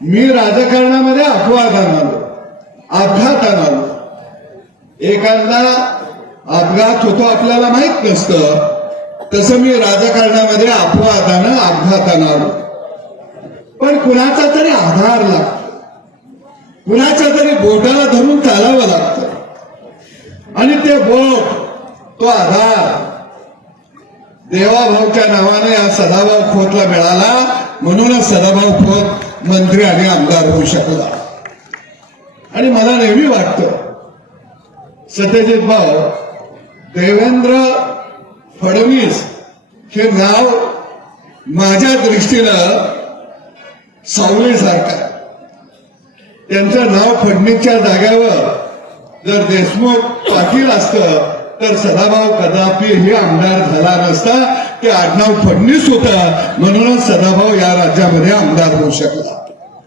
मी राजकारणामध्ये अपवाद आणालो अपघात आणालो एखादा अपघात होतो आपल्याला माहीत नसतं तसं मी राजकारणामध्ये अपवादानं अपघातानं आलो पण कुणाचा तरी आधार लागतो. कुणाच्या तरी बोटाला धरून चालावं लागतं. आणि ते बोट तो आधार देवाभाऊच्या नावाने या सदाभाऊ खोतला मिळाला म्हणूनच सदाभाऊ खोत मंत्री आणि आमदार होऊ शकला. आणि मला नेहमी वाटत सत्यजित भाऊ देवेंद्र फडणवीस हे नाव माझ्या दृष्टीनं सावलीसारखं त्यांचं नाव फडणीसच्या जाग्यावर जर देशमुख पाटील असतं तर सदाभाऊ कदापि हे आमदार झाला नसता. ते आडनाव फडणीस होता. म्हणूनच सदाभाऊ या राज्यामध्ये आमदार होऊ शकला.